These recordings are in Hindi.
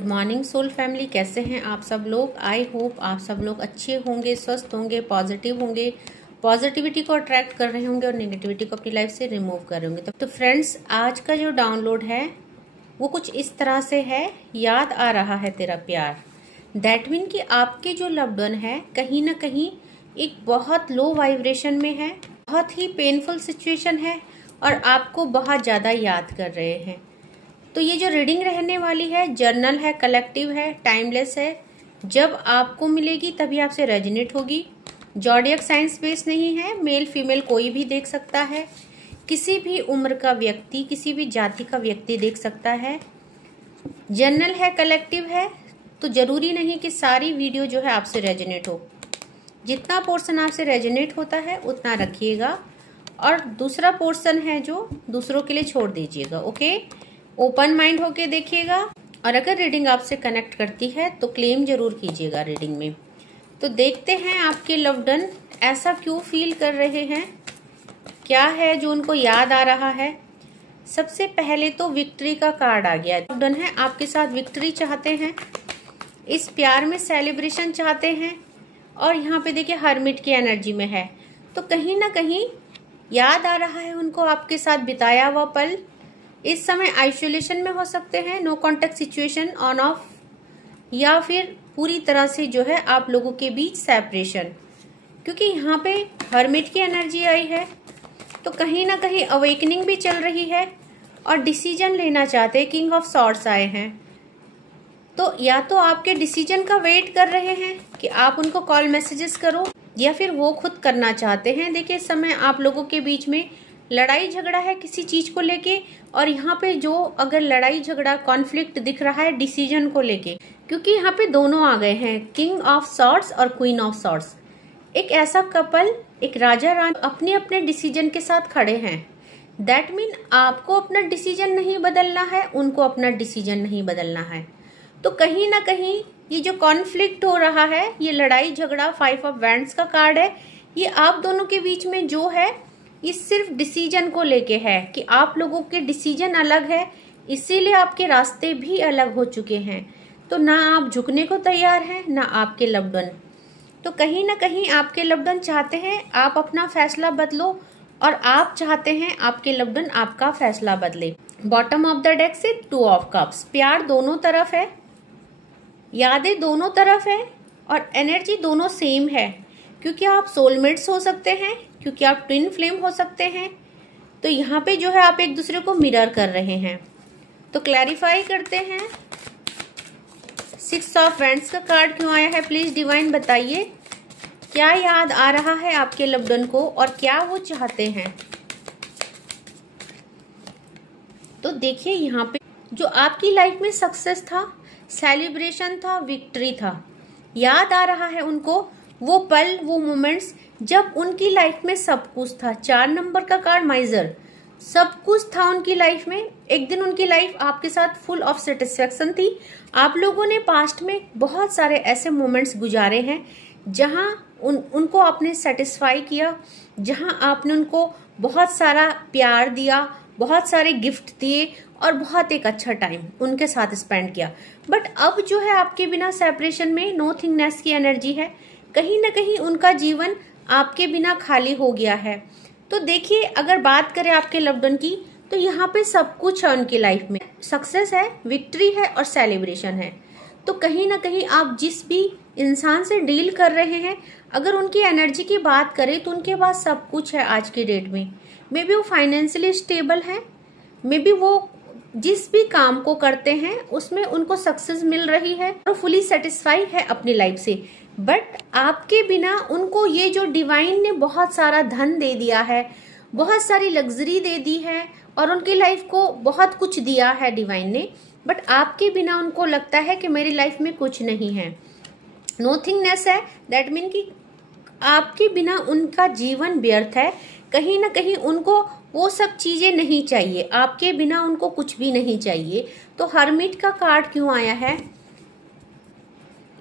गुड मॉर्निंग सोल फैमिली, कैसे हैं आप सब लोग। आई होप आप सब लोग अच्छे होंगे, स्वस्थ होंगे, पॉजिटिव होंगे, पॉजिटिविटी को अट्रैक्ट कर रहे होंगे और नेगेटिविटी को अपनी लाइफ से रिमूव कर रहे होंगे। तो फ्रेंड्स, आज का जो डाउनलोड है वो कुछ इस तरह से है, याद आ रहा है तेरा प्यार। दैट मीन कि आपके जो लव्ड वन है कहीं ना कहीं एक बहुत लो वाइब्रेशन में है, बहुत ही पेनफुल सिचुएशन है और आपको बहुत ज़्यादा याद कर रहे हैं। तो ये जो रीडिंग रहने वाली है, जर्नल है, कलेक्टिव है, टाइमलेस है। जब आपको मिलेगी तभी आपसे रेजोनेट होगी। जॉडियक साइंस बेस नहीं है, मेल फीमेल कोई भी देख सकता है, किसी भी उम्र का व्यक्ति, किसी भी जाति का व्यक्ति देख सकता है। जर्नल है, कलेक्टिव है, तो जरूरी नहीं कि सारी वीडियो जो है आपसे रेजोनेट हो। जितना पोर्शन आपसे रेजोनेट होता है उतना रखिएगा और दूसरा पोर्शन है जो दूसरों के लिए छोड़ दीजिएगा। ओके, ओपन माइंड होके देखिएगा और अगर रीडिंग आपसे कनेक्ट करती है तो क्लेम जरूर कीजिएगा रीडिंग में। तो देखते हैं आपके लव्ड वन ऐसा क्यों फील कर रहे हैं, क्या है जो उनको याद आ रहा है। सबसे पहले तो विक्ट्री का कार्ड आ गया। लव्ड वन है आपके साथ, विक्ट्री चाहते हैं, इस प्यार में सेलिब्रेशन चाहते हैं और यहाँ पे देखिए हर्मिट की एनर्जी में है। तो कहीं ना कहीं याद आ रहा है उनको आपके साथ बिताया हुआ पल। इस समय आइसोलेशन में हो सकते हैं, no contact situation on off, या फिर पूरी तरह से जो है आप लोगों के बीच सेपरेशन, क्योंकि यहाँ पे हर्मिट की एनर्जी आई है। तो कहीं ना कहीं अवेकनिंग भी चल रही है और डिसीजन लेना चाहते हैं। किंग ऑफ सॉर्ड्स आए हैं, तो या तो आपके डिसीजन का वेट कर रहे हैं कि आप उनको कॉल मैसेजेस करो, या फिर वो खुद करना चाहते हैं। देखिए इस समय आप लोगों के बीच में लड़ाई झगड़ा है किसी चीज को लेके, और यहाँ पे जो अगर लड़ाई झगड़ा कॉन्फ्लिक्ट दिख रहा है डिसीजन को लेके, क्योंकि यहाँ पे दोनों आ गए हैं, किंग ऑफ सॉर्ड्स और क्वीन ऑफ सॉर्ड्स। एक ऐसा कपल, एक राजा रानी अपने अपने डिसीजन के साथ खड़े हैं। दैट मीन आपको अपना डिसीजन नहीं बदलना है, उनको अपना डिसीजन नहीं बदलना है। तो कहीं ना कहीं ये जो कॉन्फ्लिक्ट हो रहा है, ये लड़ाई झगड़ा, 5 ऑफ वैंड्स का कार्ड है, ये आप दोनों के बीच में जो है ये सिर्फ डिसीजन को लेके है कि आप लोगों के डिसीजन अलग है, इसीलिए आपके रास्ते भी अलग हो चुके हैं। तो ना आप झुकने को तैयार हैं, ना आपके लव्ड वन। तो कहीं ना कहीं आपके लव्ड वन चाहते हैं आप अपना फैसला बदलो और आप चाहते हैं आपके लव्ड वन आपका फैसला बदले। बॉटम ऑफ द डेक से 2 ऑफ कप्स, प्यार दोनों तरफ है, यादें दोनों तरफ है और एनर्जी दोनों सेम है, क्योंकि आप सोलमेट्स हो सकते हैं, क्योंकि आप ट्विन फ्लेम हो सकते हैं। तो यहाँ पे जो है आप एक दूसरे को मिरर कर रहे हैं। तो क्लैरिफाई करते हैं, 6 ऑफ वैंड्स का कार्ड क्यों आया है, प्लीज डिवाइन बताइए। क्या याद आ रहा है आपके लव्ड वन को और क्या वो चाहते हैं। तो देखिए यहाँ पे जो आपकी लाइफ में सक्सेस था, सेलिब्रेशन था, विक्ट्री था, याद आ रहा है उनको वो पल, वो मोमेंट्स जब उनकी लाइफ में सब कुछ था। 4 नंबर का कार्ड माइजर, सब कुछ था उनकी लाइफ में। एक दिन उनकी लाइफ आपके साथ फुल ऑफ सेटिस्फेक्शन थी। आप लोगों ने पास्ट में बहुत सारे ऐसे मोमेंट्स गुजारे हैं जहां उनको आपने सेटिस्फाई किया, जहां आपने उनको बहुत सारा प्यार दिया, बहुत सारे गिफ्ट दिए और बहुत एक अच्छा टाइम उनके साथ स्पेंड किया। बट अब जो है आपके बिना सेपरेशन में नोथिंगनेस की एनर्जी है, कहीं ना कहीं उनका जीवन आपके बिना खाली हो गया है। तो देखिए अगर बात करें आपके लव्ड वन की, तो यहाँ पे सब कुछ है उनकी लाइफ में, सक्सेस है, विक्ट्री है और सेलिब्रेशन है। तो कहीं ना कहीं आप जिस भी इंसान से डील कर रहे हैं, अगर उनकी एनर्जी की बात करें तो उनके पास सब कुछ है आज की डेट में। मे बी वो फाइनेंशियली स्टेबल है, मे बी वो जिस भी काम को करते हैं उसमें उनको सक्सेस मिल रही है और फुली सेटिस्फाई है अपनी लाइफ से। बट आपके बिना उनको ये जो डिवाइन ने बहुत सारा धन दे दिया है, बहुत सारी लग्जरी दे दी है और उनकी लाइफ को बहुत कुछ दिया है डिवाइन ने, बट आपके बिना उनको लगता है कि मेरी लाइफ में कुछ नहीं है, नोथिंगनेस है। दैट मीन कि आपके बिना उनका जीवन व्यर्थ है। कहीं ना कहीं उनको वो सब चीजें नहीं चाहिए, आपके बिना उनको कुछ भी नहीं चाहिए। तो हर्मिट का कार्ड क्यों आया है,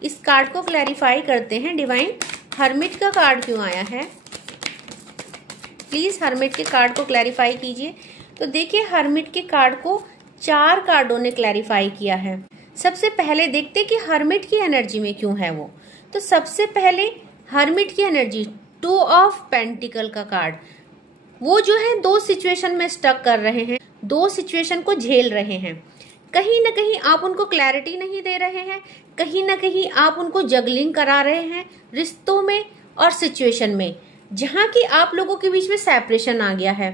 इस कार्ड को क्लैरिफाई करते हैं डिवाइन। हर्मिट का कार्ड क्यों आया है, प्लीज हर्मिट के कार्ड को क्लैरिफाई कीजिए। तो देखिए हर्मिट के कार्ड को 4 कार्डों ने क्लैरिफाई किया है। सबसे पहले देखते कि हर्मिट की एनर्जी में क्यों है वो। तो सबसे पहले हर्मिट की एनर्जी, 2 ऑफ पेंटिकल का कार्ड, वो जो है 2 सिचुएशन में स्टक कर रहे हैं, 2 सिचुएशन को झेल रहे हैं। कहीं ना कहीं आप उनको क्लैरिटी नहीं दे रहे हैं, कहीं ना कहीं आप उनको जगलिंग करा रहे हैं रिश्तों में और सिचुएशन में, जहां की आप लोगों के बीच में सेपरेशन आ गया है।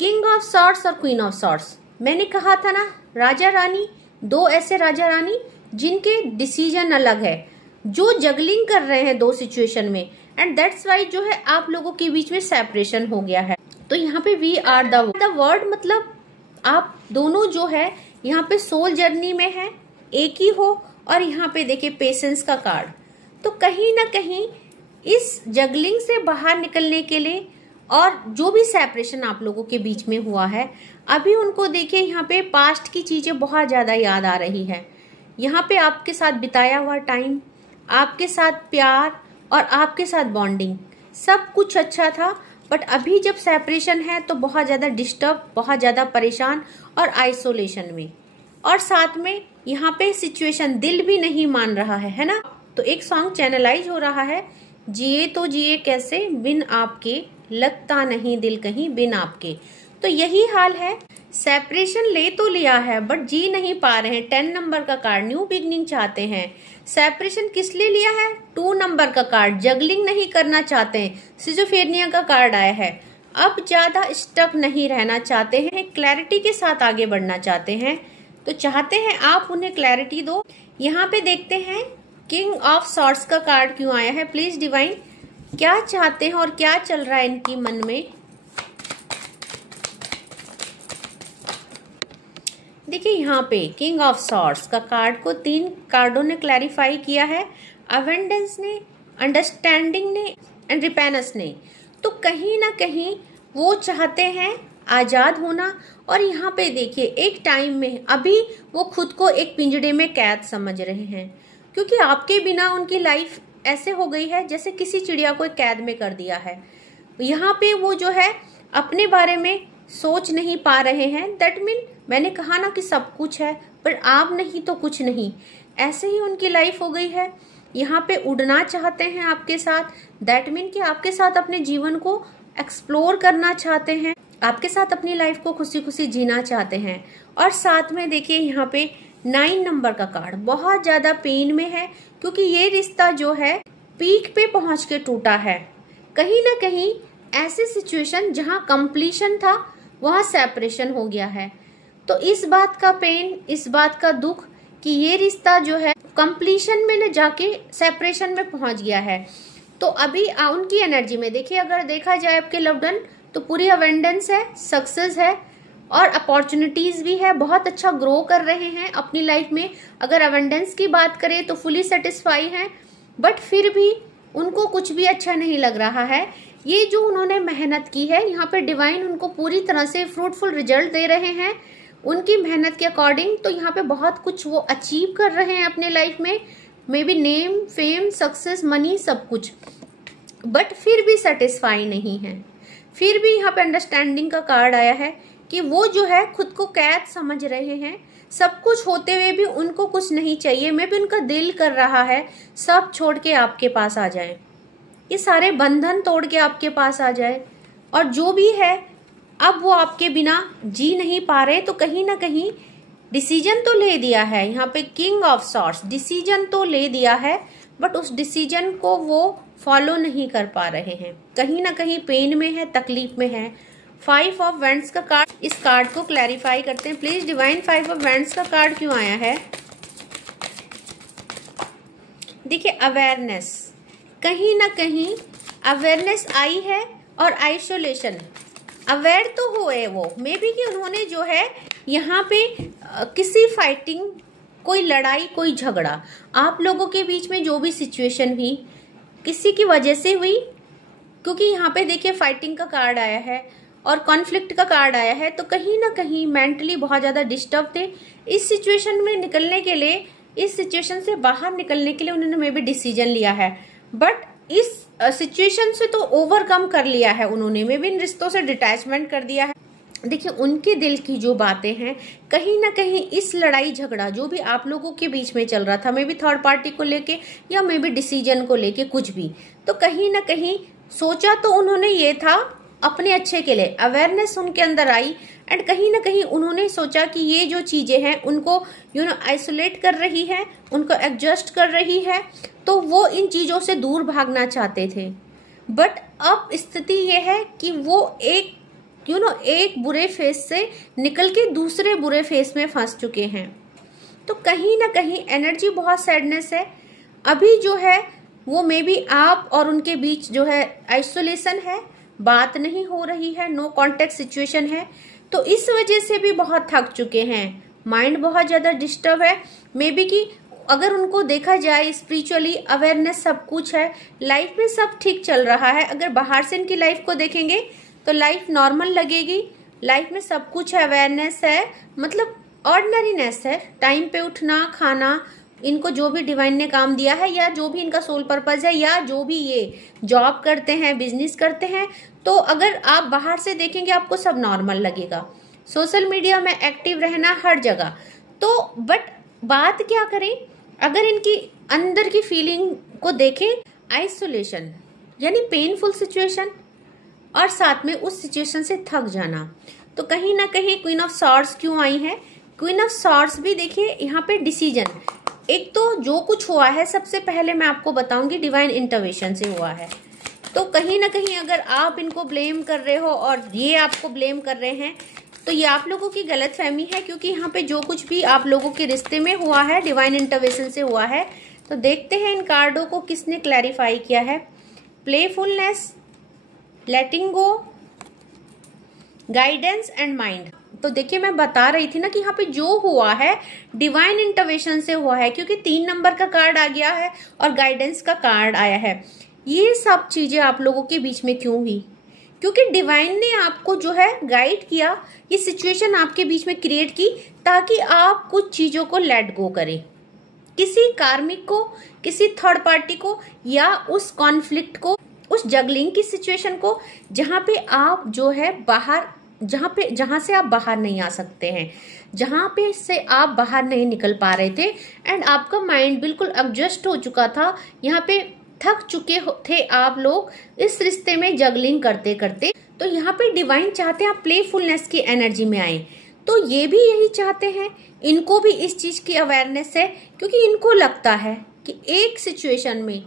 किंग ऑफ सॉर्ड्स और क्वीन ऑफ सॉर्ड्स, मैंने कहा था ना, राजा रानी, 2 ऐसे राजा रानी जिनके डिसीजन अलग है, जो जगलिंग कर रहे हैं 2 सिचुएशन में, एंड दैट्स वाई जो है आप लोगों के बीच में सेपरेशन हो गया है। तो यहाँ पे वी आर द वर्ड, मतलब आप दोनों जो है यहाँ पे सोल जर्नी में है, एक ही हो। और यहाँ पे देखिए पेशेंस का कार्ड, तो कहीं ना कहीं इस जगलिंग से बाहर निकलने के लिए और जो भी सेपरेशन आप लोगों के बीच में हुआ है, अभी उनको देखिए यहाँ पे पास्ट की चीजें बहुत ज्यादा याद आ रही है। यहाँ पे आपके साथ बिताया हुआ टाइम, आपके साथ प्यार और आपके साथ बॉन्डिंग, सब कुछ अच्छा था, बट अभी जब सेपरेशन है तो बहुत ज्यादा डिस्टर्ब, बहुत ज्यादा परेशान और आइसोलेशन में, और साथ में यहाँ पे सिचुएशन दिल भी नहीं मान रहा है ना। तो एक सॉन्ग चैनलाइज हो रहा है, जिए तो जिए कैसे बिन आपके, लगता नहीं दिल कहीं बिन आपके। तो यही हाल है, सेपरेशन ले तो लिया है बट जी नहीं पा रहे हैं। 10 नंबर का कार्ड, न्यू बिगनिंग चाहते हैं। सेपरेशन किस लिए लिया है? 2 नंबर का कार्ड, जगलिंग नहीं करना चाहते हैं। सिजोफ्रेनिया का कार्ड आया है, अब ज्यादा स्टक नहीं रहना चाहते हैं, क्लैरिटी के साथ आगे बढ़ना चाहते हैं। तो चाहते हैं आप उन्हें क्लैरिटी दो। यहाँ पे देखते हैं किंग ऑफ सॉर्ड्स का कार्ड क्यों आया है। प्लीज डिवाइन, क्या चाहते हैं और क्या चल रहा है इनकी मन में। देखिए यहाँ पे किंग ऑफ सॉर्ड्स का कार्ड को 3 कार्डों ने क्लैरिफाई किया है, अवेंडेंस ने, अंडरस्टैंडिंग ने एंड रिपेनेंस ने। तो कहीं ना कहीं वो चाहते हैं आजाद होना। और यहाँ पे देखिए एक टाइम में अभी वो खुद को एक पिंजड़े में कैद समझ रहे हैं, क्योंकि आपके बिना उनकी लाइफ ऐसे हो गई है जैसे किसी चिड़िया को कैद में कर दिया है। यहाँ पे वो जो है अपने बारे में सोच नहीं पा रहे हैं। दैट मीन, मैंने कहा ना कि सब कुछ है पर आप नहीं तो कुछ नहीं, ऐसे ही उनकी लाइफ हो गई है। यहाँ पे उड़ना चाहते हैं आपके साथ, दैट मीन कि आपके साथ अपने जीवन को एक्सप्लोर करना चाहते हैं, आपके साथ अपनी लाइफ को खुशी खुशी जीना चाहते हैं। और साथ में देखिए यहाँ पे 9 नंबर का कार्ड बहुत ज्यादा पेन में है, क्योंकि ये रिश्ता जो है पीक पे पहुंच के टूटा है। कहीं ना कहीं ऐसी सिचुएशन जहां कंप्लीशन था वहां सेपरेशन हो गया है। तो इस बात का पेन, इस बात का दुख कि ये रिश्ता जो है कंप्लीशन में न जाके सेपरेशन में पहुंच गया है। तो अभी उनकी एनर्जी में देखिए, अगर देखा जाए आपके लव्ड वन, तो पूरी अवेंडेंस है, सक्सेस है और अपॉर्चुनिटीज भी है, बहुत अच्छा ग्रो कर रहे हैं अपनी लाइफ में। अगर अवेंडेंस की बात करें तो फुली सेटिस्फाई है, बट फिर भी उनको कुछ भी अच्छा नहीं लग रहा है। ये जो उन्होंने मेहनत की है, यहाँ पे डिवाइन उनको पूरी तरह से फ्रूटफुल रिजल्ट दे रहे हैं उनकी मेहनत के अकॉर्डिंग। तो यहाँ पे बहुत कुछ वो अचीव कर रहे हैं अपने लाइफ में, may be name, fame, success, money, सब कुछ, बट फिर भी सेटिस्फाई नहीं है। फिर भी यहाँ पे अंडरस्टैंडिंग का कार्ड आया है कि वो जो है खुद को कैद समझ रहे हैं, सब कुछ होते हुए भी उनको कुछ नहीं चाहिए। मे बी उनका दिल कर रहा है सब छोड़ के आपके पास आ जाए, ये सारे बंधन तोड़ के आपके पास आ जाए, और जो भी है अब वो आपके बिना जी नहीं पा रहे। तो कहीं ना कहीं डिसीजन तो ले दिया है, यहाँ पे किंग ऑफ सॉर्ड्स, डिसीजन तो ले दिया है, बट उस डिसीजन को वो फॉलो नहीं कर पा रहे हैं, कहीं ना कहीं पेन में है, तकलीफ में है। 5 ऑफ वैंड्स का कार्ड, इस कार्ड को क्लैरिफाई करते हैं प्लीज डिवाइन। 5 ऑफ वैंड्स का कार्ड क्यों आया है? देखिए अवेयरनेस, कहीं ना कहीं अवेयरनेस आई है और आइसोलेशन। अवेयर तो हुए वो, मे बी कि उन्होंने जो है यहाँ पे किसी फाइटिंग, कोई लड़ाई, कोई झगड़ा, आप लोगों के बीच में जो भी सिचुएशन हुई किसी की वजह से हुई, क्योंकि यहाँ पे देखिए फाइटिंग का कार्ड आया है और कॉन्फ्लिक्ट का कार्ड आया है। तो कहीं ना कहीं मेंटली बहुत ज्यादा डिस्टर्ब थे। इस सिचुएशन में निकलने के लिए, इस सिचुएशन से बाहर निकलने के लिए उन्होंने मे बी डिसीजन लिया है, बट इस सिचुएशन से तो ओवरकम कर लिया है उन्होंने, मे बी इन रिश्तों से डिटैचमेंट कर दिया है। देखिए उनके दिल की जो बातें हैं, कहीं ना कहीं इस लड़ाई झगड़ा जो भी आप लोगों के बीच में चल रहा था, मे बी थर्ड पार्टी को लेके या मे बी डिसीजन को लेके कुछ भी, तो कहीं ना कहीं सोचा तो उन्होंने ये था अपने अच्छे के लिए, अवेयरनेस उनके अंदर आई एंड कहीं ना कहीं उन्होंने सोचा कि ये जो चीजें हैं उनको आइसोलेट कर रही है, उनको एडजस्ट कर रही है, तो वो इन चीजों से दूर भागना चाहते थे। बट अब स्थिति ये है कि वो एक एक बुरे फेस से निकल के दूसरे बुरे फेस में फंस चुके हैं। तो कहीं ना कहीं एनर्जी बहुत सैडनेस है अभी जो है, वो मे बी आप और उनके बीच जो है आइसोलेशन है, बात नहीं हो रही है, नो कांटेक्ट सिचुएशन है, तो इस वजह से भी बहुत थक चुके हैं, माइंड बहुत ज्यादा डिस्टर्ब है। मे बी कि अगर उनको देखा जाए स्पिरिचुअली अवेयरनेस सब कुछ है, लाइफ में सब ठीक चल रहा है, अगर बाहर से इनकी लाइफ को देखेंगे तो लाइफ नॉर्मल लगेगी, लाइफ में सब कुछ है, अवेयरनेस है, मतलब ऑर्डिनरीनेस है, टाइम पे उठना, खाना, इनको जो भी डिवाइन ने काम दिया है या जो भी इनका सोल पर्पस है या जो भी ये जॉब करते हैं, बिजनेस करते हैं, तो अगर आप बाहर से देखेंगे आपको सब नॉर्मल लगेगा। सोशल मीडिया में एक्टिव रहना हर जगह, तो बट बात क्या करें, अगर इनकी अंदर की फीलिंग को देखें, आइसोलेशन यानी पेनफुल सिचुएशन और साथ में उस सिचुएशन से थक जाना, तो कहीं ना कहीं क्वीन ऑफ सॉर्ड्स क्यों आई है, क्वीन ऑफ सॉर्ड्स भी देखिए यहाँ पे डिसीजन, एक तो जो कुछ हुआ है सबसे पहले मैं आपको बताऊंगी डिवाइन इंटरवेंशन से हुआ है, तो कहीं ना कहीं अगर आप इनको ब्लेम कर रहे हो और ये आपको ब्लेम कर रहे हैं तो ये आप लोगों की गलत फहमी है, क्योंकि यहाँ पे जो कुछ भी आप लोगों के रिश्ते में हुआ है डिवाइन इंटरवेंशन से हुआ है। तो देखते हैं इन कार्डों को किसने क्लैरिफाई किया है। Playfulness, letting go, guidance and mind. तो देखिए मैं बता रही थी ना कि यहाँ पे जो हुआ है डिवाइन इंटरवेंशन से हुआ है, क्योंकि 3 नंबर का कार्ड आ गया है और गाइडेंस का कार्ड आया है। ये सब चीजें आप लोगों के बीच में क्यों हुई, क्योंकि डिवाइन ने आपको जो है गाइड किया, ये सिचुएशन आपके बीच में क्रिएट की ताकि आप कुछ चीजों को लेट गो करें, किसी कार्मिक को, किसी थर्ड पार्टी को, या उस कॉन्फ्लिक्ट को, उस जगलिंग की सिचुएशन को, जहां पे आप जो है बाहर, जहां से आप बाहर नहीं आ सकते हैं, जहां पे से आप बाहर नहीं निकल पा रहे थे एंड आपका माइंड बिल्कुल एडजस्ट हो चुका था, यहाँ पे थक चुके थे आप लोग इस रिश्ते में जगलिंग करते करते। तो यहाँ पे डिवाइन चाहते हैं आप प्लेफुलनेस की एनर्जी में आए, तो ये भी यही चाहते हैं, इनको भी इस चीज की अवेयरनेस है, क्योंकि इनको लगता है कि एक सिचुएशन में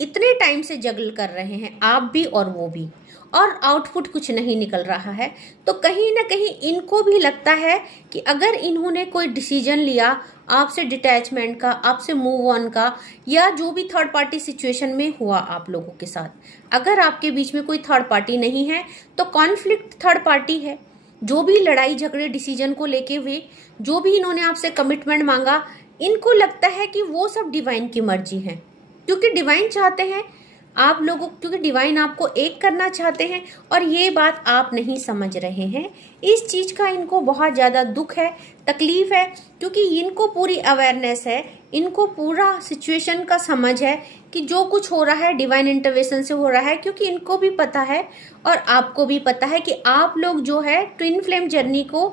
इतने टाइम से जगल कर रहे हैं आप भी और वो भी, और आउटपुट कुछ नहीं निकल रहा है, तो कहीं ना कहीं इनको भी लगता है कि अगर इन्होंने कोई डिसीजन लिया आपसे डिटैचमेंट का, आपसे मूव ऑन का, या जो भी थर्ड पार्टी सिचुएशन में हुआ आप लोगों के साथ, अगर आपके बीच में कोई थर्ड पार्टी नहीं है तो कॉन्फ्लिक्ट थर्ड पार्टी है, जो भी लड़ाई झगड़े डिसीजन को लेके हुए, जो भी इन्होंने आपसे कमिटमेंट मांगा, इनको लगता है कि वो सब डिवाइन की मर्जी है, क्योंकि डिवाइन चाहते हैं आप लोगों, क्योंकि डिवाइन आपको एक करना चाहते हैं, और ये बात आप नहीं समझ रहे हैं। इस चीज का इनको बहुत ज्यादा दुख है, तकलीफ है, क्योंकि इनको पूरी अवेयरनेस है, इनको पूरा सिचुएशन का समझ है कि जो कुछ हो रहा है डिवाइन इंटरवेंशन से हो रहा है, क्योंकि इनको भी पता है और आपको भी पता है कि आप लोग जो है ट्विन फ्लेम जर्नी को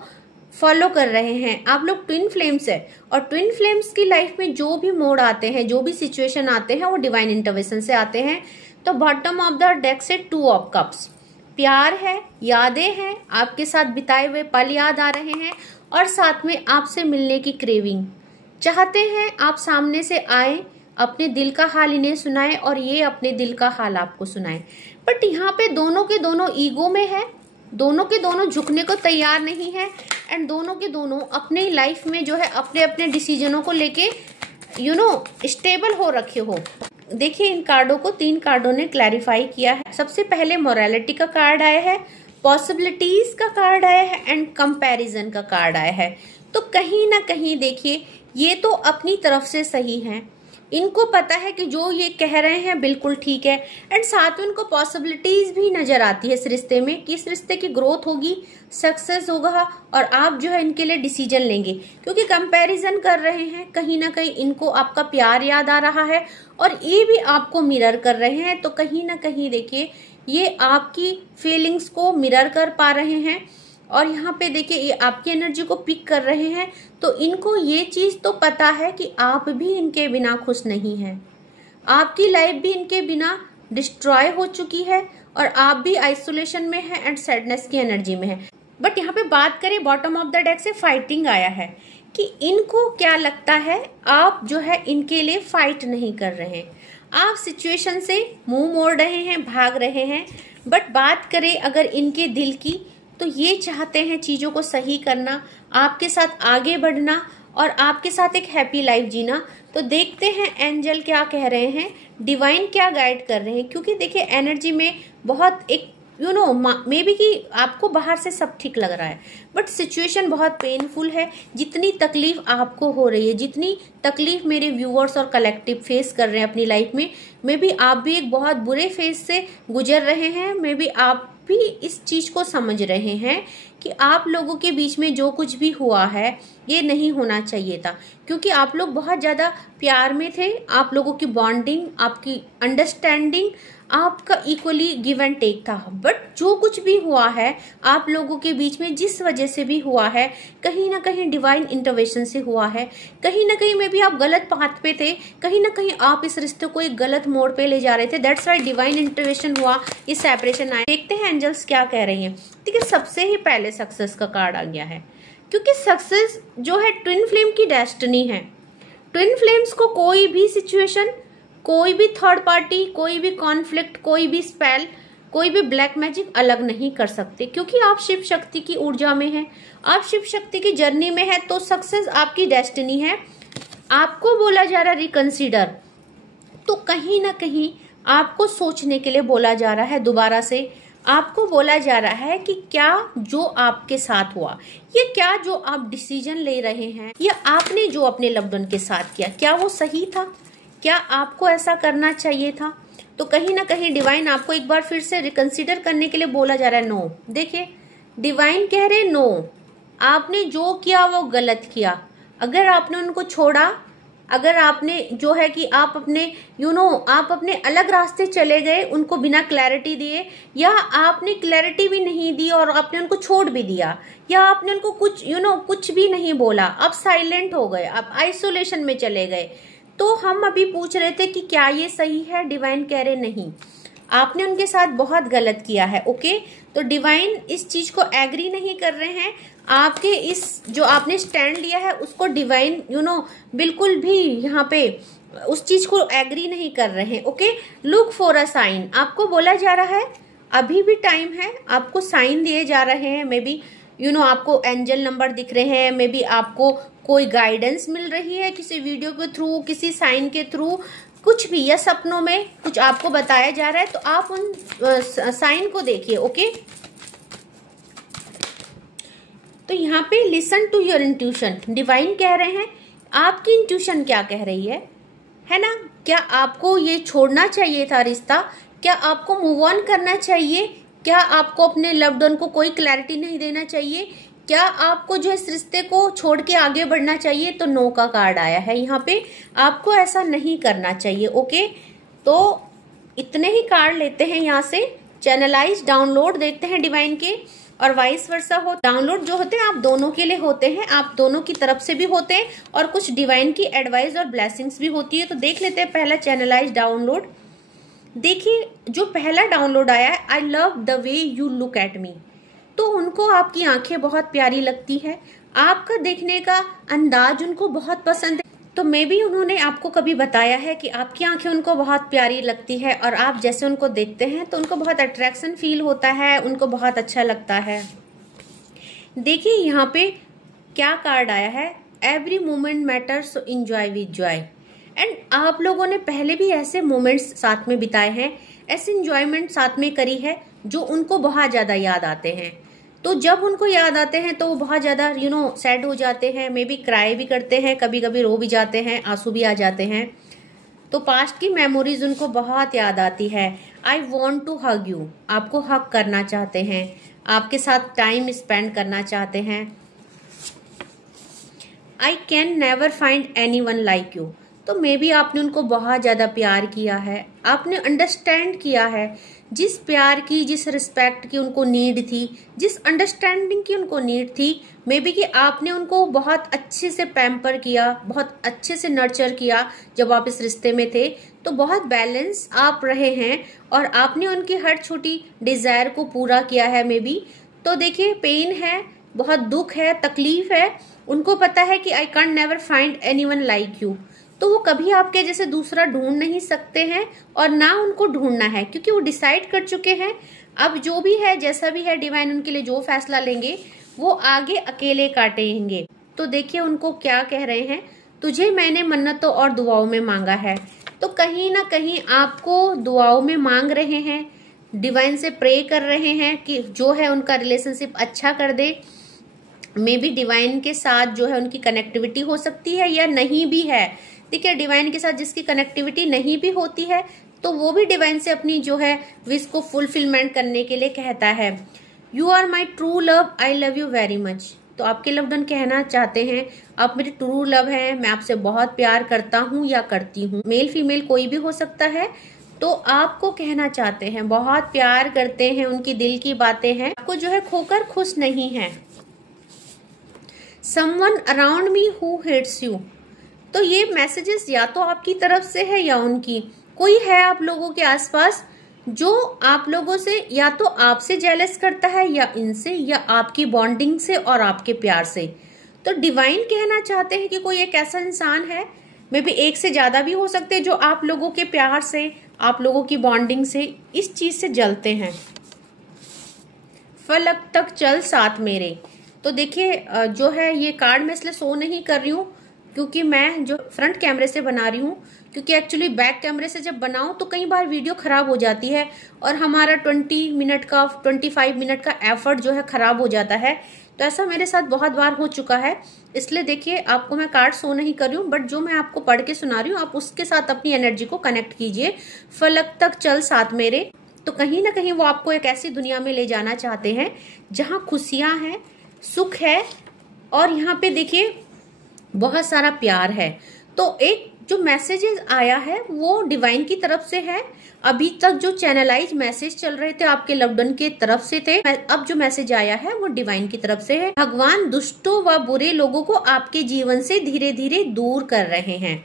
फॉलो कर रहे हैं, आप लोग ट्विन फ्लेम्स है, और ट्विन फ्लेम्स की लाइफ में जो भी मोड आते हैं, जो भी सिचुएशन आते हैं, वो डिवाइन इंटरवेंशन से आते हैं। तो बॉटम ऑफ द डेक से 2 ऑफ कप्स, प्यार है, यादें हैं, आपके साथ बिताए हुए पल याद आ रहे हैं, और साथ में आपसे मिलने की क्रेविंग, चाहते हैं आप सामने से आए, अपने दिल का हाल इन्हें सुनाए और ये अपने दिल का हाल आपको सुनाए। बट यहाँ पे दोनों के दोनों ईगो में है, दोनों के दोनों झुकने को तैयार नहीं है, एंड दोनों के दोनों अपने लाइफ में जो है अपने अपने डिसीजनों को लेके स्टेबल हो रखे हो। देखिए इन कार्डों को 3 कार्डों ने क्लैरिफाई किया है। सबसे पहले मोरालिटी का कार्ड आया है, पॉसिबिलिटीज का कार्ड आया है एंड कंपैरिजन का कार्ड आया है। तो कहीं ना कहीं देखिए ये तो अपनी तरफ से सही है, इनको पता है कि जो ये कह रहे हैं बिल्कुल ठीक है, एंड साथ में उनको पॉसिबिलिटीज भी नजर आती है इस रिश्ते में कि इस रिश्ते की ग्रोथ होगी, सक्सेस होगा, और आप जो है इनके लिए डिसीजन लेंगे, क्योंकि कंपैरिजन कर रहे हैं, कहीं ना कहीं इनको आपका प्यार याद आ रहा है और ये भी आपको मिरर कर रहे हैं। तो कहीं ना कहीं देखिए ये आपकी फीलिंग्स को मिरर कर पा रहे हैं, और यहाँ पे देखिए ये आपकी एनर्जी को पिक कर रहे हैं, तो इनको ये चीज तो पता है कि आप भी इनके बिना खुश नहीं है, आपकी लाइफ भी इनके बिना डिस्ट्रॉय हो चुकी है और आप भी आइसोलेशन में है एंड सैडनेस की एनर्जी में है। बट यहाँ पे बात करें बॉटम ऑफ द डेक से फाइटिंग आया है कि इनको क्या लगता है आप जो है इनके लिए फाइट नहीं कर रहे हैं, आप सिचुएशन से मुंह मोड़ रहे हैं, भाग रहे हैं। बट बात करें अगर इनके दिल की, तो ये चाहते हैं चीजों को सही करना, आपके साथ आगे बढ़ना और आपके साथ एक हैप्पी लाइफ जीना। तो देखते हैं एंजल क्या कह रहे हैं, डिवाइन क्या गाइड कर रहे हैं, क्योंकि देखिए एनर्जी में बहुत एक मे बी कि आपको बाहर से सब ठीक लग रहा है बट सिचुएशन बहुत पेनफुल है। जितनी तकलीफ आपको हो रही है, जितनी तकलीफ मेरे व्यूअर्स और कलेक्टिव फेस कर रहे हैं अपनी लाइफ में, मे बी आप भी एक बहुत बुरे फेज से गुजर रहे हैं, मे बी आप भी इस चीज को समझ रहे हैं कि आप लोगों के बीच में जो कुछ भी हुआ है ये नहीं होना चाहिए था, क्योंकि आप लोग बहुत ज्यादा प्यार में थे, आप लोगों की बॉन्डिंग, आपकी अंडरस्टैंडिंग, आपका इक्वली गिव एंड टेक था। बट जो कुछ भी हुआ है आप लोगों के बीच में, जिस वजह से भी हुआ है, कहीं ना कहीं डिवाइन इंटरवेंशन से हुआ है, कहीं ना कहीं में भी आप गलत पाथ पे थे, कहीं ना कहीं आप इस रिश्ते को एक गलत मोड़ पे ले जा रहे थे। दैट्स वाई डिवाइन इंटरवेंशन हुआ, ये सेपरेशन आया। देखते हैं एंजल्स क्या कह रही हैं। देखिए सबसे ही पहले सक्सेस का कार्ड आ गया है, क्योंकि सक्सेस जो है ट्विन फ्लेम की डेस्टिनी है। ट्विन फ्लेम्स को कोई भी सिचुएशन, कोई भी थर्ड पार्टी, कोई भी कॉन्फ्लिक्ट, कोई भी स्पेल, कोई भी ब्लैक मैजिक अलग नहीं कर सकते, क्योंकि आप शिव शक्ति की ऊर्जा में हैं, आप शिव शक्ति की जर्नी में हैं। तो सक्सेस आपकी डेस्टिनी है। आपको बोला जा रहा है रिकंसीडर, तो कहीं ना कहीं आपको सोचने के लिए बोला जा रहा है, दोबारा से आपको बोला जा रहा है कि क्या जो आपके साथ हुआ, ये क्या जो आप डिसीजन ले रहे हैं, या आपने जो अपने लव्ड वन के साथ किया, क्या वो सही था, क्या आपको ऐसा करना चाहिए था। तो कहीं ना कहीं डिवाइन आपको एक बार फिर से रिकंसीडर करने के लिए बोला जा रहा है। नो, देखिए डिवाइन कह रहे नो, आपने जो किया वो गलत किया। अगर आपने उनको छोड़ा, अगर आपने जो है कि आप अपने आप अपने अलग रास्ते चले गए उनको बिना क्लैरिटी दिए, या आपने क्लैरिटी भी नहीं दी और आपने उनको छोड़ भी दिया, या आपने उनको कुछ कुछ भी नहीं बोला, आप साइलेंट हो गए, आप आइसोलेशन में चले गए, तो हम अभी पूछ रहे थे कि क्या ये सही है। डिवाइन कह रहे नहीं, आपने उनके साथ बहुत गलत किया है। ओके, तो डिवाइन इस चीज को एग्री नहीं कर रहे हैं, आपके इस जो आपने स्टैंड लिया है उसको डिवाइन बिल्कुल भी यहाँ पे उस चीज को एग्री नहीं कर रहे हैं। Okay, look for a sign, आपको बोला जा रहा है अभी भी टाइम है, आपको साइन दिए जा रहे हैं। मे बी आपको एंजल नंबर दिख रहे हैं, मे बी आपको कोई गाइडेंस मिल रही है किसी वीडियो के थ्रू, किसी साइन के थ्रू, कुछ भी, या सपनों में कुछ आपको बताया जा रहा है, तो आप उन साइन को देखिए। ओके, तो यहाँ पे listen to your intuition, divine कह रहे हैं आपकी इंट्यूशन क्या कह रही है ना। क्या आपको ये छोड़ना चाहिए था रिश्ता, क्या आपको मूव ऑन करना चाहिए, क्या आपको अपने लव्ड वन को कोई क्लैरिटी नहीं देना चाहिए, क्या आपको जो इस रिश्ते को छोड़ के आगे बढ़ना चाहिए। तो नो का कार्ड आया है यहाँ पे, आपको ऐसा नहीं करना चाहिए। ओके, तो इतने ही कार्ड लेते हैं यहाँ से। चैनलाइज डाउनलोड देखते हैं डिवाइन के, और वाइस वर्सा हो। डाउनलोड जो होते हैं आप दोनों के लिए होते हैं, आप दोनों की तरफ से भी होते हैं, और कुछ डिवाइन की एडवाइस और ब्लेसिंग्स भी होती है। तो देख लेते हैं पहला चैनलाइज डाउनलोड। देखिए जो पहला डाउनलोड आया है, I love the way you look at me, तो उनको आपकी आंखें बहुत प्यारी लगती है, आपका देखने का अंदाज उनको बहुत पसंद है। तो मे बी उन्होंने आपको कभी बताया है कि आपकी आंखें उनको बहुत प्यारी लगती है, और आप जैसे उनको देखते हैं तो उनको बहुत अट्रैक्शन फील होता है, उनको बहुत अच्छा लगता है। देखिए यहाँ पे क्या कार्ड आया है, every moment matters, so enjoy with Joy. And आप लोगों ने पहले भी ऐसे मोमेंट्स साथ में बिताए हैं, ऐसे एंजॉयमेंट साथ में करी है जो उनको बहुत ज्यादा याद आते हैं। तो जब उनको याद आते हैं तो वो बहुत ज्यादा सैड हो जाते हैं, मे बी क्राई भी करते हैं, कभी कभी रो भी जाते हैं, आंसू भी आ जाते हैं। तो पास्ट की मेमोरीज उनको बहुत याद आती है। I want to hug you, आपको हग करना चाहते हैं, आपके साथ टाइम स्पेंड करना चाहते हैं। I can never find any one like you, तो मे बी आपने उनको बहुत ज्यादा प्यार किया है, आपने अंडरस्टैंड किया है जिस प्यार की, जिस रिस्पेक्ट की उनको नीड थी, जिस अंडरस्टैंडिंग की उनको नीड थी, मे बी कि आपने उनको बहुत अच्छे से पैम्पर किया, बहुत अच्छे से नर्चर किया जब आप इस रिश्ते में थे, तो बहुत बैलेंस आप रहे हैं और आपने उनकी हर छोटी डिजायर को पूरा किया है मे बी। तो देखिए पेन है, बहुत दुख है, तकलीफ है, उनको पता है कि I can never find anyone like you, तो वो कभी आपके जैसे दूसरा ढूंढ नहीं सकते हैं और ना उनको ढूंढना है, क्योंकि वो डिसाइड कर चुके हैं। अब जो भी है, जैसा भी है, डिवाइन उनके लिए जो फैसला लेंगे वो आगे अकेले काटेंगे। तो देखिए उनको क्या कह रहे हैं, तुझे मैंने मन्नतों और दुआओं में मांगा है। तो कहीं ना कहीं आपको दुआओं में मांग रहे हैं, डिवाइन से प्रे कर रहे हैं कि जो है उनका रिलेशनशिप अच्छा कर दे। मे बी डिवाइन के साथ जो है उनकी कनेक्टिविटी हो सकती है या नहीं भी है। देखिए डिवाइन के साथ जिसकी कनेक्टिविटी नहीं भी होती है तो वो भी डिवाइन से अपनी जो है विश को फुलफिलमेंट करने के लिए कहता है, you are my true love, I love you very much. तो आपके लव्ड वन कहना चाहते हैं आप मेरी ट्रू लव हैं, मैं आपसे बहुत प्यार करता हूँ या करती हूँ। मेल फीमेल कोई भी हो सकता है। तो आपको कहना चाहते हैं बहुत प्यार करते हैं, उनकी दिल की बातें हैं, आपको जो है खोकर खुश नहीं है। Someone around me who hates you, तो ये मैसेजेस या तो आपकी तरफ से है या उनकी। कोई है आप लोगों के आसपास जो आप लोगों से या तो आपसे जेलस करता है या इनसे या आपकी बॉन्डिंग से और आपके प्यार से। तो डिवाइन कहना चाहते हैं कि कोई एक ऐसा इंसान है, मे बी एक से ज्यादा भी हो सकते हैं, जो आप लोगों के प्यार से, आप लोगों की बॉन्डिंग से, इस चीज से जलते हैं। फलक तक चल साथ मेरे, तो देखिए जो है ये कार्ड मैं इसलिए शो नहीं कर रही हूँ क्योंकि मैं जो फ्रंट कैमरे से बना रही हूँ, क्योंकि एक्चुअली बैक कैमरे से जब बनाऊं तो कई बार वीडियो खराब हो जाती है और हमारा 25 मिनट का एफर्ट जो है खराब हो जाता है। तो ऐसा मेरे साथ बहुत बार हो चुका है, इसलिए देखिए आपको मैं कार्ड शो नहीं कर रही हूँ, बट जो मैं आपको पढ़ के सुना रही हूँ आप उसके साथ अपनी एनर्जी को कनेक्ट कीजिए। फलक तक चल साथ मेरे, तो कहीं ना कहीं वो आपको एक ऐसी दुनिया में ले जाना चाहते हैं जहाँ खुशियां हैं, सुख है और यहाँ पे देखिए बहुत सारा प्यार है। तो एक जो मैसेजेस आया है वो डिवाइन की तरफ से है। अभी तक जो चैनलाइज मैसेज चल रहे थे आपके लव्ड वन के तरफ से थे, अब जो मैसेज आया है वो डिवाइन की तरफ से है। भगवान दुष्टों व बुरे लोगों को आपके जीवन से धीरे धीरे दूर कर रहे हैं।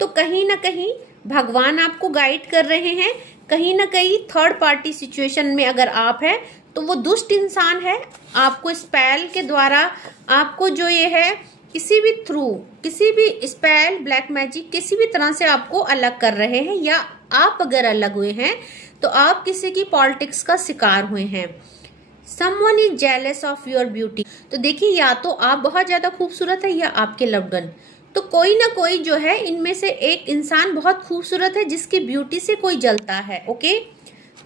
तो कहीं ना कहीं भगवान आपको गाइड कर रहे हैं। कहीं ना कहीं थर्ड पार्टी सिचुएशन में अगर आप हैं तो वो दुष्ट इंसान है, आपको स्पेल के द्वारा, आपको जो ये है किसी भी थ्रू, किसी भी स्पेल, ब्लैक मैजिक, किसी भी तरह से आपको अलग कर रहे हैं, या आप अगर अलग हुए हैं तो आप किसी की पॉलिटिक्स का शिकार हुए हैं। Someone is jealous of your beauty, तो देखिए या तो आप बहुत ज्यादा खूबसूरत है या आपके लव्ड वन, तो कोई ना कोई जो है इनमें से एक इंसान बहुत खूबसूरत है जिसकी ब्यूटी से कोई जलता है। ओके,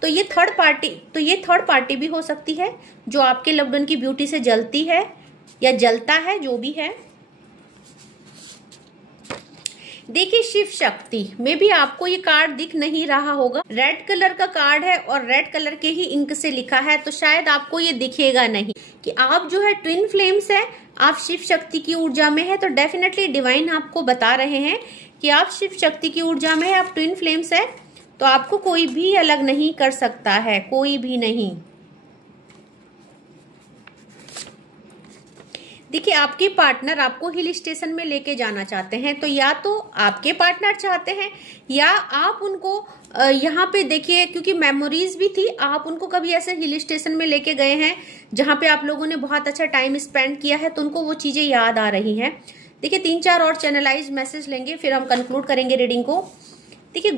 तो ये थर्ड पार्टी भी हो सकती है जो आपके लव्ड वन की ब्यूटी से जलती है या जलता है, जो भी है। देखिए शिव शक्ति में भी आपको ये कार्ड दिख नहीं रहा होगा, रेड कलर का कार्ड है और रेड कलर के ही इंक से लिखा है, तो शायद आपको ये दिखेगा नहीं कि आप जो है ट्विन फ्लेम्स है, आप शिव शक्ति की ऊर्जा में है। तो डेफिनेटली डिवाइन आपको बता रहे हैं कि आप शिव शक्ति की ऊर्जा में है, आप ट्विन फ्लेम्स है, तो आपको कोई भी अलग नहीं कर सकता है, कोई भी नहीं। देखिए आपके पार्टनर आपको हिल स्टेशन में लेके जाना चाहते हैं, तो या तो आपके पार्टनर चाहते हैं या आप उनको यहाँ पे देखिए, क्योंकि मेमोरीज भी थी, आप उनको कभी ऐसे हिल स्टेशन में लेके गए हैं जहाँ पे आप लोगों ने बहुत अच्छा टाइम स्पेंड किया है, तो उनको वो चीजें याद आ रही हैं। देखिए 3-4 और चैनलाइज मैसेज लेंगे फिर हम कंक्लूड करेंगे रीडिंग को। देखिए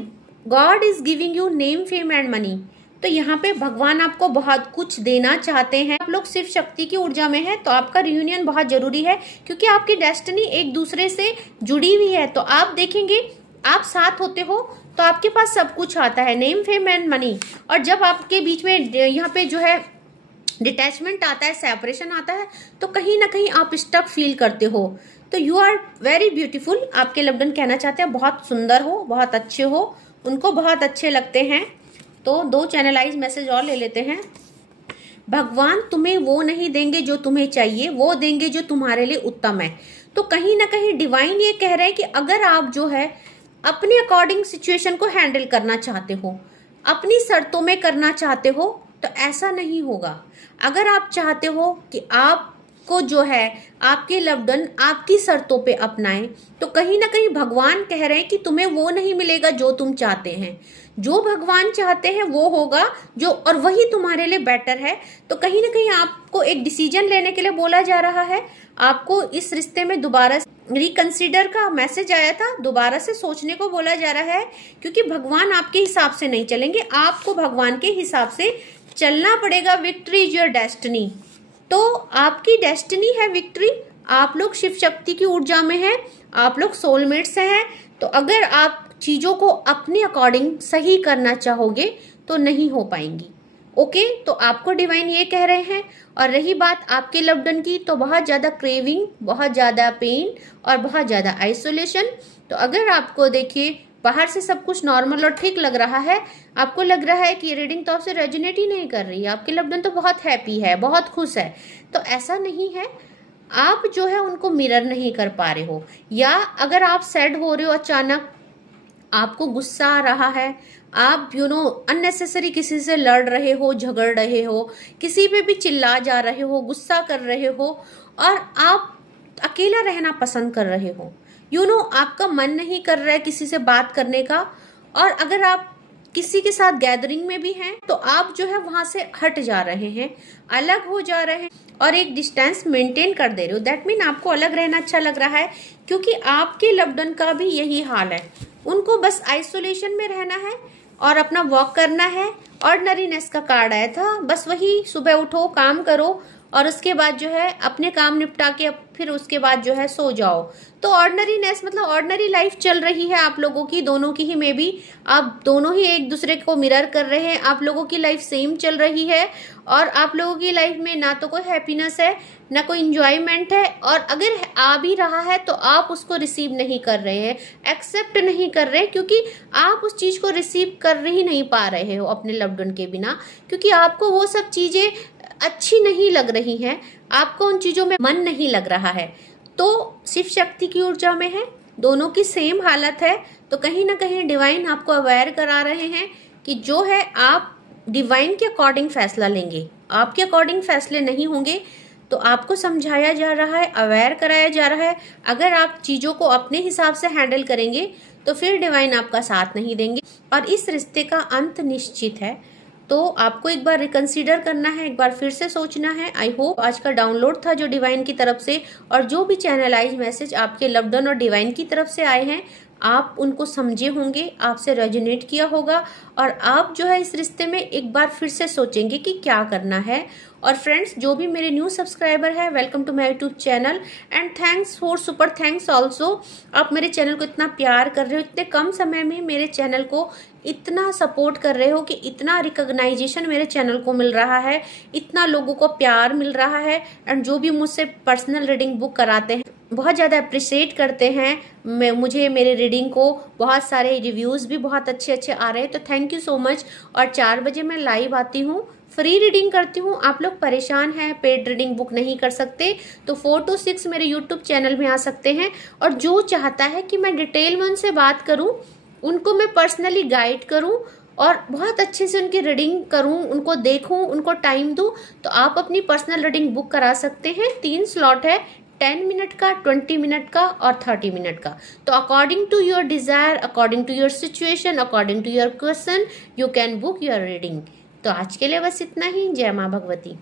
God is giving you name, fame and money, तो यहाँ पे भगवान आपको बहुत कुछ देना चाहते हैं। आप लोग शिव शक्ति की ऊर्जा में है तो आपका रियूनियन बहुत जरूरी है, क्योंकि आपकी डेस्टिनी एक दूसरे से जुड़ी हुई है। तो आप देखेंगे आप साथ होते हो तो आपके पास सब कुछ आता है, नेम, फेम एंड मनी। और जब आपके बीच में यहाँ पे जो है डिटैचमेंट आता है, सेपरेशन आता है, तो कहीं ना कहीं आप स्टक फील करते हो। तो यू आर वेरी ब्यूटीफुल, आपके लव्ड वन कहना चाहते हैं बहुत सुंदर हो, बहुत अच्छे हो, उनको बहुत अच्छे लगते हैं। तो 2 चैनलाइज मैसेज और ले लेते हैं। भगवान तुम्हें वो नहीं देंगे जो तुम्हें चाहिए, वो देंगे जो तुम्हारे लिए उत्तम है। तो कहीं ना कहीं डिवाइन ये कह रहे हैं कि अगर आप जो है अपने अकॉर्डिंग सिचुएशन को हैंडल करना चाहते हो, अपनी शर्तों में करना चाहते हो तो ऐसा नहीं होगा। अगर आप चाहते हो कि आपको जो है आपके लव्ड वन आपकी शर्तों पे अपनाएं, तो कहीं ना कहीं भगवान कह रहे हैं कि तुम्हें वो नहीं मिलेगा जो तुम चाहते हैं। जो भगवान चाहते हैं वो होगा जो, और वही तुम्हारे लिए बेटर है। तो कहीं ना कहीं आपको एक डिसीजन लेने के लिए बोला जा रहा है। आपको इस रिश्ते में दोबारा रिकंसीडर का मैसेज आया था, दोबारा से सोचने को बोला जा रहा है, क्योंकि भगवान आपके हिसाब से नहीं चलेंगे, आपको भगवान के हिसाब से चलना पड़ेगा। Victory is your destiny. तो आपकी डेस्टिनी है विक्ट्री। आप लोग शिव शक्ति की ऊर्जा में हैं, आप लोग सोलमेट्स हैं। तो अगर आप चीजों को अपने अकॉर्डिंग सही करना चाहोगे तो नहीं हो पाएंगी। ओके, तो आपको डिवाइन ये कह रहे हैं। और रही बात आपके लव्ड वन की, तो बहुत ज्यादा क्रेविंग, बहुत ज्यादा पेन और बहुत ज्यादा आइसोलेशन। तो अगर आपको देखिए बाहर से सब कुछ नॉर्मल और ठीक लग रहा है, आपको लग रहा है कि ये रीडिंग तो आपसे रेजोनेट ही नहीं कर रही है, आपके लव्ड वन तो बहुत हैप्पी है, बहुत खुश है, तो ऐसा नहीं है। आप जो है उनको मिरर नहीं कर पा रहे हो, या अगर आप सैड हो रहे हो, अचानक आपको गुस्सा आ रहा है, आप अननेसेसरी किसी से लड़ रहे हो, झगड़ रहे हो, किसी पे भी चिल्ला जा रहे हो, गुस्सा कर रहे हो, और आप अकेला रहना पसंद कर रहे हो, आपका मन नहीं कर रहा है किसी से बात करने का, और अगर आप किसी के साथ गैदरिंग में भी हैं तो आप जो है वहां से हट जा रहे हैं, अलग हो जा रहे हैं और एक डिस्टेंस मेंटेन कर दे रहे हो। दैट मीन आपको अलग रहना अच्छा लग रहा है, क्योंकि आपके लव्ड वन का भी यही हाल है। उनको बस आइसोलेशन में रहना है और अपना वॉक करना है। ऑर्डिनरीनेस का कार्ड आया था, बस वही सुबह उठो, काम करो और उसके बाद जो है अपने काम निपटा के फिर उसके बाद जो है सो जाओ। तो ऑर्डिनरीनेस मतलब ऑर्डिनरी लाइफ चल रही है आप लोगों की, दोनों की ही, में भी आप दोनों ही एक दूसरे को मिरर कर रहे हैं। आप लोगों की लाइफ सेम चल रही है और आप लोगों की लाइफ में ना तो कोई हैप्पीनेस है, ना कोई इंजॉयमेंट है, और अगर आ भी रहा है तो आप उसको रिसीव नहीं कर रहे हैं, एक्सेप्ट नहीं कर रहे, क्योंकि आप उस चीज को रिसीव कर ही नहीं पा रहे हो अपने लव्ड वन के बिना, क्योंकि आपको वो सब चीजें अच्छी नहीं लग रही हैं, आपको उन चीजों में मन नहीं लग रहा है। तो शिव शक्ति की ऊर्जा में है, दोनों की सेम हालत है। तो कहीं ना कहीं डिवाइन आपको अवेयर करा रहे हैं कि जो है आप डिवाइन के अकॉर्डिंग फैसला लेंगे, आपके अकॉर्डिंग फैसले नहीं होंगे। तो आपको समझाया जा रहा है, अवेयर कराया जा रहा है, अगर आप चीजों को अपने हिसाब से हैंडल करेंगे तो फिर डिवाइन आपका साथ नहीं देंगे और इस रिश्ते का अंत निश्चित है। तो आपको एक बार रिकंसीडर करना है, एक बार फिर से सोचना है। आई होप आज का डाउनलोड था जो डिवाइन की तरफ से, और जो भी चैनलाइज मैसेज आपके लव्ड वन और डिवाइन की तरफ से आए हैं, आप उनको समझे होंगे, आपसे रेजोनेट किया होगा, और आप जो है इस रिश्ते में एक बार फिर से सोचेंगे कि क्या करना है। और फ्रेंड्स, जो भी मेरे न्यू सब्सक्राइबर है, welcome to my YouTube channel and thanks for super thanks also. आप मेरे चैनल को इतना प्यार कर रहे हो, इतने कम समय में मेरे चैनल को इतना सपोर्ट कर रहे हो कि इतना रिकॉग्नाइजेशन मेरे चैनल को मिल रहा है, इतना लोगों को प्यार मिल रहा है। एंड जो भी मुझसे पर्सनल रीडिंग बुक कराते हैं बहुत ज़्यादा अप्रिशिएट करते हैं मुझे, मेरे रीडिंग को, बहुत सारे रिव्यूज़ भी बहुत अच्छे अच्छे आ रहे हैं, तो थैंक यू सो मच। और 4 बजे मैं लाइव आती हूँ, फ्री रीडिंग करती हूँ। आप लोग परेशान हैं, पेड रीडिंग बुक नहीं कर सकते, तो 4 to 6 मेरे यूट्यूब चैनल में आ सकते हैं। और जो चाहता है कि मैं डिटेल में उनसे बात करूँ, उनको मैं पर्सनली गाइड करूँ और बहुत अच्छे से उनकी रीडिंग करूँ, उनको देखूँ, उनको टाइम दूँ, तो आप अपनी पर्सनल रीडिंग बुक करा सकते हैं। 3 स्लॉट है, 10 मिनट का, 20 मिनट का और 30 मिनट का। तो according to your desire, according to your situation, according to your question, you can book your reading. तो आज के लिए बस इतना ही। जय माँ भगवती।